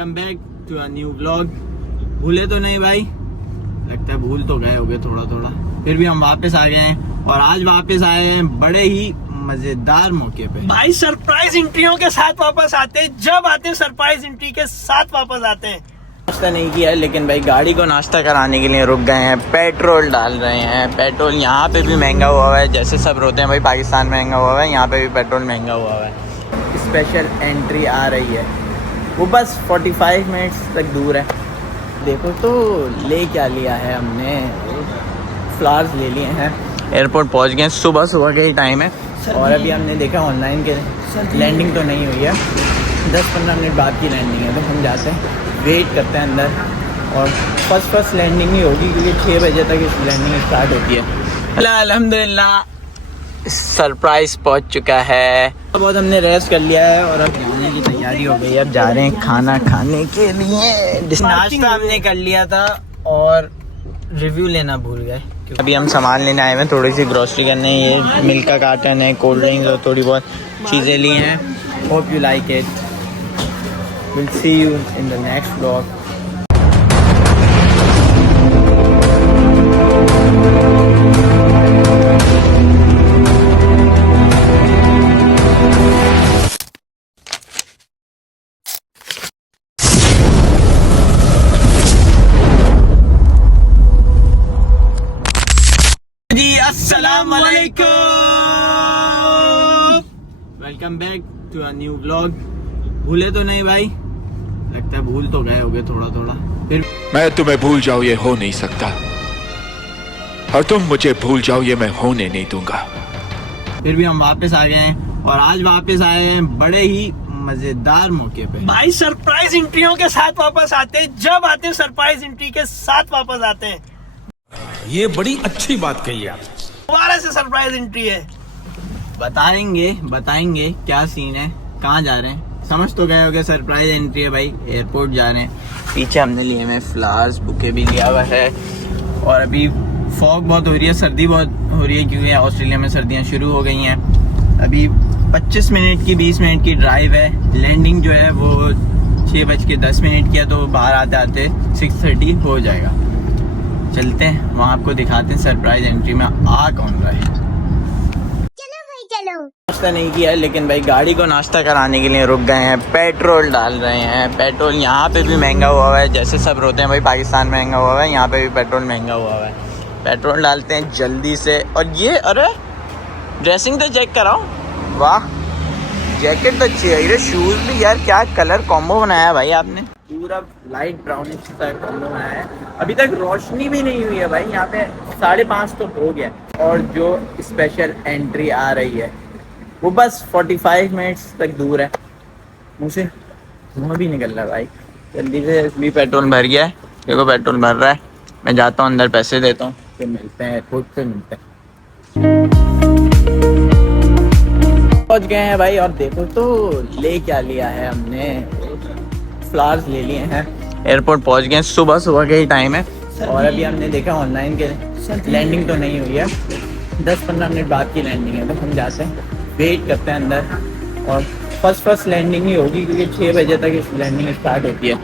Welcome back to a new vlog. भूले तो नहीं भाई? लगता है भूल तो गए होगे थोड़ा थोड़ा, फिर भी हम वापस आ गए हैं और आज वापस आए हैं बड़े ही मजेदार मौके पे। भाई सरप्राइज एंट्रियों के साथ वापस आते हैं, जब आते हैं सरप्राइज एंट्री के साथ वापस आते हैं। नाश्ता नहीं किया है लेकिन भाई गाड़ी को नाश्ता कराने के लिए रुक गए हैं, पेट्रोल डाल रहे हैं। पेट्रोल यहाँ पे भी महंगा हुआ है, जैसे सब रोते हैं भाई पाकिस्तान महंगा हुआ है, यहाँ पे भी पेट्रोल महंगा हुआ है। स्पेशल एंट्री आ रही है, वो बस 45 मिनट्स तक दूर है। देखो तो ले क्या लिया है हमने, फ्लावर्स ले लिए हैं। एयरपोर्ट पहुंच गए, सुबह सुबह के ही टाइम है और अभी हमने देखा ऑनलाइन के लैंडिंग तो नहीं हुई है, 10-15 मिनट बाद की लैंडिंग है, तो हम जाते हैं वेट करते हैं अंदर और फर्स्ट लैंडिंग ही होगी क्योंकि 6 बजे तक इस लैंडिंग स्टार्ट होती है। अल्हम्दुलिल्लाह सरप्राइज पहुंच चुका है। बहुत हमने रेस्ट कर लिया है और अब जाने की तैयारी हो गई है। अब जा रहे हैं खाना खाने के लिए। नाश्ता हमने कर लिया था और रिव्यू लेना भूल गए। अभी हम सामान लेने आए हैं, थोड़ी सी ग्रोसरी करने। ये मिल्क का कार्टन है, कोल्ड ड्रिंक्स और थोड़ी बहुत चीज़ें ली हैं। Hope you like it. Will see you in the next vlog. अस्सलामुअलैकुम, welcome back to a new vlog. भूले तो नहीं भाई? लगता है भूल तो गए होगे थोड़ा थोड़ा, फिर मैं तुम्हें भूल जाऊं ये हो नहीं सकता, और तुम मुझे भूल जाओ ये मैं होने नहीं दूंगा। फिर भी हम वापस आ गए हैं और आज वापस आए हैं बड़े ही मजेदार मौके पे। भाई सरप्राइज एंट्रियों के साथ वापस आते हैं, जब आते हैं सरप्राइज एंट्री के साथ वापस आते हैं। ये बड़ी अच्छी बात कही आप। दोबारा से सरप्राइज एंट्री है। बताएंगे क्या सीन है, कहाँ जा रहे हैं, समझ तो गए होगे। सरप्राइज एंट्री है भाई, एयरपोर्ट जा रहे हैं। पीछे हमने लिए हुए फ्लावर्स, बुके भी लिया हुआ है और अभी फॉग बहुत हो रही है, सर्दी बहुत हो रही है क्योंकि ऑस्ट्रेलिया में सर्दियाँ शुरू हो गई हैं। अभी 25 मिनट की 20 मिनट की ड्राइव है। लैंडिंग जो है वो 6:10 की है, तो बाहर आते आते 6:30 हो जाएगा। चलते हैं वहाँ, आपको दिखाते हैं सरप्राइज एंट्री में आ कौन रहा है। चलो भाई चलो। नाश्ता नहीं किया है लेकिन भाई गाड़ी को नाश्ता कराने के लिए रुक गए हैं, पेट्रोल डाल रहे हैं। पेट्रोल यहाँ पे भी महंगा हुआ है, जैसे सब रोते हैं भाई पाकिस्तान महंगा हुआ है, यहाँ पे भी पेट्रोल महंगा हुआ है। पेट्रोल डालते हैं जल्दी से। और ये अरे ड्रेसिंग तो चेक कराओ, वाह जैकेट तो अच्छी है, ये शूज़ भी यार क्या कलर कॉम्बो बनाया है भाई आपने, पूरा लाइट ब्राउनिश का कॉम्बो बनाया है। अभी तक रोशनी भी नहीं हुई है भाई, यहाँ पे 5:30 तो हो गया। और जो स्पेशल एंट्री आ रही है वो बस 45 मिनट्स तक दूर है। मुझे धुआं भी निकल रहा है भाई, जल्दी से भी पेट्रोल भर गया है। देखो पेट्रोल भर रहा है, मैं जाता हूँ अंदर पैसे देता हूँ, फिर मिलते हैं एयरपोर्ट पे मिलते हैं। पहुँच गए हैं भाई और देखो तो ले क्या लिया है हमने, फ्लावर्स ले लिए हैं। एयरपोर्ट पहुंच गए, सुबह सुबह के ही टाइम है और अभी हमने देखा ऑनलाइन के लैंडिंग तो नहीं हुई है, 10-15 मिनट बाद की लैंडिंग है, तो हम जाते हैं वेट करते हैं अंदर और फर्स्ट लैंडिंग ही होगी क्योंकि 6 बजे तक इस लैंडिंग स्टार्ट होती है।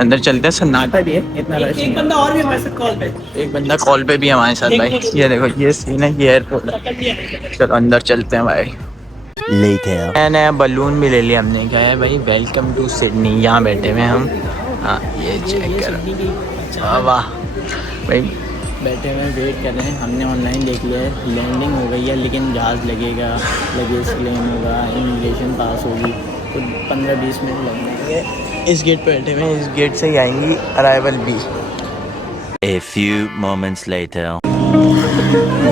अंदर चलते हैं, सन्नाटा भी है, इतना रश एक बंदा और भी हमारे साथ कॉल पे, एक बंदा कॉल पे भी हमारे साथ भाई। ये देखो ये सीन है, ये एयरपोर्ट है। चलो अंदर चलते हैं भाई। नया बलून भी ले लिया हमने, क्या है भाई, वेलकम टू सिडनी। यहाँ बैठे हुए हम, हाँ ये चेक करो, वाह भाई बैठे हुए वेट कर रहे हैं। हमने ऑनलाइन देख लिया है, लैंडिंग हो गई है लेकिन जहाज़ लगेगा, लगेज क्लेम होगा, इमिग्रेशन पास होगी, तो 15-20 मिनट लग जाएंगे। इस गेट पे बैठे हुए हैं, इस गेट से ही आएंगी अराइवल भी। A few moments later.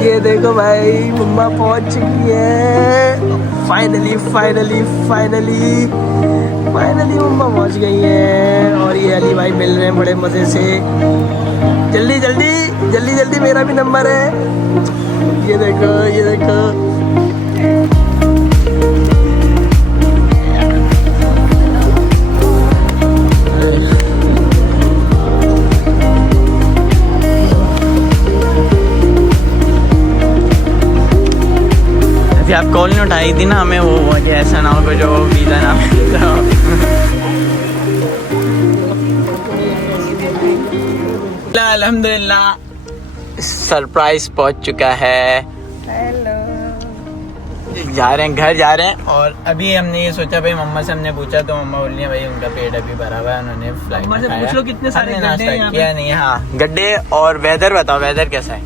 ये देखो भाई मम्मा पहुंच चुकी है, फाइनली मम्मा पहुंच गई है और ये अली भाई मिल रहे हैं बड़े मज़े से। जल्दी मेरा भी नंबर है। ये देखो आप कॉल नहीं उठाई थी ना हमें, वो ऐसा ना हो कि जो वीज़ा ना मिलता हो। अल्हम्दुलिल्लाह सरप्राइज पहुंच चुका है। जा रहे हैं, घर जा रहे हैं। और अभी हमने ये सोचा, भाई मम्मा से हमने पूछा तो मम्मा बोल रही है भाई उनका पेट अभी भरा हुआ है, उन्होंने फ्लाइट मम्मा से पूछ लो कितने सारे गड्ढे हैं यहाँ पे। किया नहीं। हाँ गड्ढे। और वेदर बताओ, वेदर कैसा है?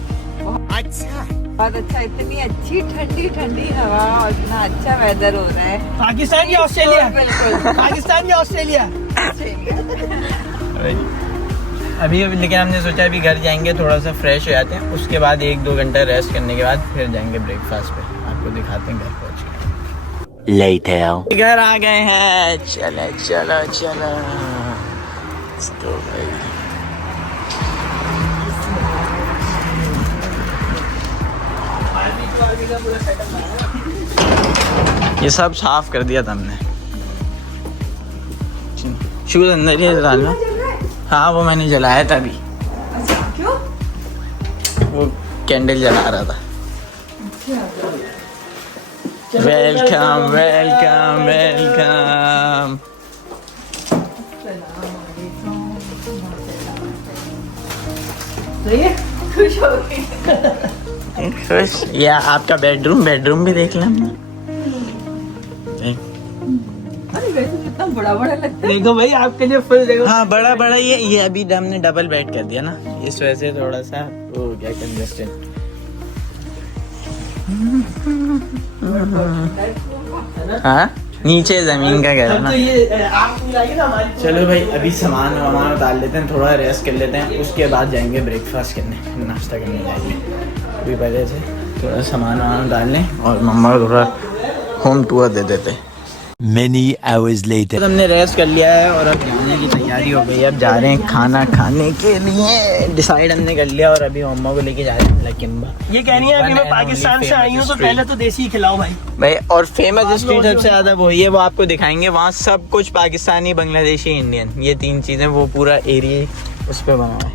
बहुत अच्छा, इतनी अच्छी ठंडी ठंडी हवा और इतना अच्छा वेदर हो रहा है। पाकिस्तान या ऑस्ट्रेलिया? बिल्कुल पाकिस्तान या ऑस्ट्रेलिया? अभी लेकिन हमने सोचा अभी घर जाएंगे, थोड़ा सा फ्रेश हो जाते हैं, उसके बाद 1-2 घंटा रेस्ट करने के बाद फिर जाएंगे ब्रेकफास्ट पे। आपको दिखाते हैं घर पहुँच के। Later. घर आ गए हैं। चलो चलो चलो तो भाई ये सब साफ कर दिया था हमने। शूज अंदर ही डालना। हाँ वो मैंने जलाया था अभी। क्यों? वो कैंडल जला रहा था। Welcome welcome welcome. खुश हो गई। खुश। या आपका बेडरूम भी देख लें। अरे वैसे कितना बड़ा बड़ा लगता है। देखो भाई आपके लिए फुल देखो। हाँ बड़ा बड़ा ये अभी हमने डबल बेड कर दिया ना, इस वजह से थोड़ा सा वो हो गया कंजेस्टेड। हाँ नीचे जमीन का घर है ना। तो ये आप मिलाइए ना हमारी। चलो भाई अभी सामान वामान डाल लेते हैं, थोड़ा रेस्ट कर लेते हैं, उसके बाद जाएंगे ब्रेकफास्ट करने, नाश्ता करने जाएंगे। अभी पहले से थोड़ा सामान वामान डाल लें और मम्मा को थोड़ा होम टूर दे देते। Many hours later. तो हमने रेस्ट कर लिया है और अब जाने की तैयारी हो गई। अब जा रहे हैं खाना खाने के लिए, डिसाइड हमने कर लिया। और अभी मम्मा को लेके जा रहे हैं लकिम्बा। ये कह रही है अभी मैं पाकिस्तान से आई हूँ तो पहले तो देसी ही खिलाओ भाई। भाई और फेमस स्ट्रीट सबसे ज्यादा वही है, वो आपको दिखाएंगे। वहाँ सब कुछ पाकिस्तानी, बांग्लादेशी, इंडियन, ये 3 चीजें, वो पूरा एरिया उस पर बना है।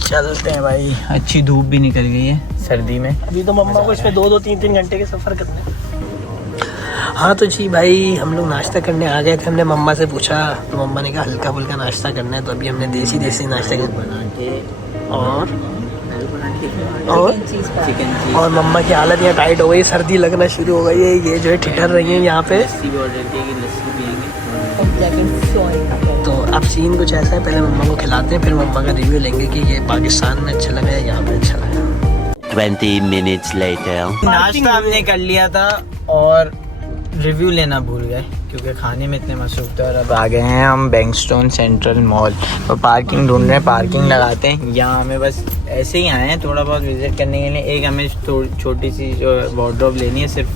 चलते हैं भाई। अच्छी धूप भी निकल गई है सर्दी में। अभी तो मम्मा को इसमें 2-2, 3-3 घंटे के सफर करने हैं। हाँ तो जी भाई हम लोग नाश्ता करने आ गए थे। हमने मम्मा से पूछा तो मम्मा ने कहा हल्का फुल्का नाश्ता करना है, तो अभी हमने देसी नाश्ता बना के और चिकन और मम्मा की हालत यहाँ टाइट हो गई, सर्दी लगना शुरू हो गई है। ये जो है ठिठर रही है यहाँ पे। तो अब सीन कुछ ऐसा है, पहले मम्मा को खिलाते हैं फिर मम्मा का रिव्यू लेंगे कि ये पाकिस्तान में अच्छा लगा या यहाँ पे अच्छा लगा। 20 minutes later. नाश्ता हमने कर लिया था और रिव्यू लेना भूल गए क्योंकि खाने में इतने मसरूफ थे। और अब आ गए हैं हम बैंकस्टोन सेंट्रल मॉल और पार्किंग ढूंढ रहे हैं, पार्किंग लगाते हैं। यहाँ हमें बस ऐसे ही आए हैं थोड़ा बहुत विजिट करने के लिए। एक हमें छोटी सी जो वार्डरोब लेनी है, सिर्फ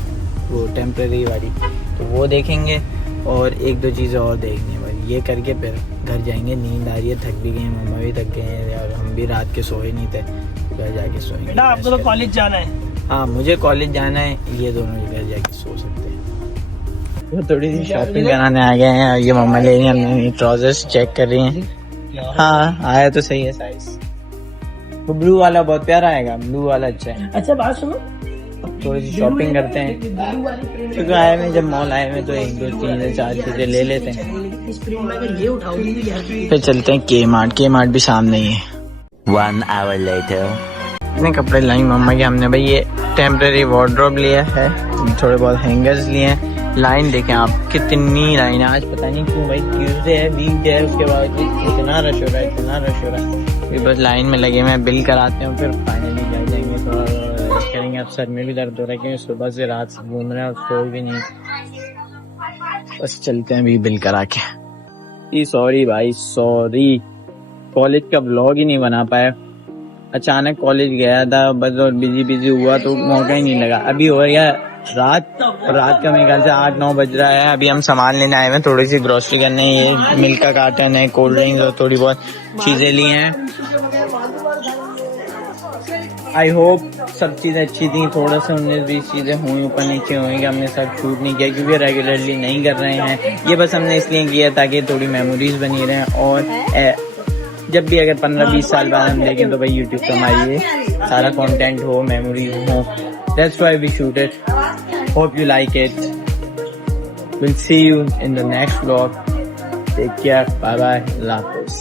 वो टेम्प्रेरी वाली, तो वो देखेंगे और 1-2 चीज़ें और देखनी है भाई। ये करके फिर घर जाएंगे। नींद आ रही है, थक भी गए, मम्मा भी थक गए हैं और हम भी रात के सोए नहीं थे, घर जाके सोएंगे। बेटा आपको तो कॉलेज जाना है। हाँ मुझे कॉलेज जाना है, ये दोनों घर जाके सो सकते हैं। तो थोड़ी सी शॉपिंग कराने आ गए हैं। ये मम्मा ले रही हैं, हमने ट्राउजर्स चेक कर रही हैं। हाँ आया तो सही है साइज। वो ब्लू वाला बहुत प्यारा आएगा, ब्लू वाला अच्छा है। अच्छा बात सुनो, थोड़ी सी शॉपिंग करते हैं क्योंकि आए में जब मॉल आए में तो 1-2 चीजें 4 चीजें ले लेते हैं। इस प्रिंट में अगर ये उठाओगे फिर चलते हैं के मार्ट भी सामने ही है। 1 hour later. इतने कपड़े लाई मम्मा के हमने भाई। ये टेम्प्रेरी वार्डरोब लिया है, थोड़े बहुत हैंगर्स लिए हैं। लाइन देखें आप, कितनी लाइन है। आज पता नहीं क्यों भाई, ट्यूसडे है, वीकडे है, उसके बाद इतना रश हो रहा है। फिर बस लाइन में लगे हुए हैं, बिल कराते हैं फिर फाइनली जा जाएंगे। थोड़ा रेस्ट करेंगे। अब सर में भी दर्द हो रहा है क्योंकि सुबह से रात से घूम रहे हैं और सो भी नहीं। बस चलते हैं अभी बिल करा के। सॉरी भाई सॉरी, कॉलेज का व्लॉग ही नहीं बना पाया। अचानक कॉलेज गया था बस और बिजी हुआ तो मौका ही नहीं लगा। अभी हो गया रात का मेरे ख्याल से 8-9 बज रहा है। अभी हम सामान लेने आए हैं, थोड़ी सी ग्रोसरी करने। ये मिल्क का कार्टन है, कोल्ड ड्रिंक्स और थोड़ी बहुत चीजें ली हैं। आई होप सब चीज़ें अच्छी थी। थोड़ा सा 19-20 चीज़ें हुई ऊपर नीचे हुई कि हमने सब शूट नहीं किया क्योंकि रेगुलरली नहीं कर रहे हैं। ये बस हमने इसलिए किया ताकि थोड़ी मेमोरीज बनी रहें और जब भी अगर 15-20 साल बाद हम देखें तो भाई यूट्यूब पर हमारी सारा कंटेंट हो, मेमोरीज हो। That's why we shoot it. Hope you like it. We'll see you in the next vlog. Take care. Bye bye. Allah Hafiz.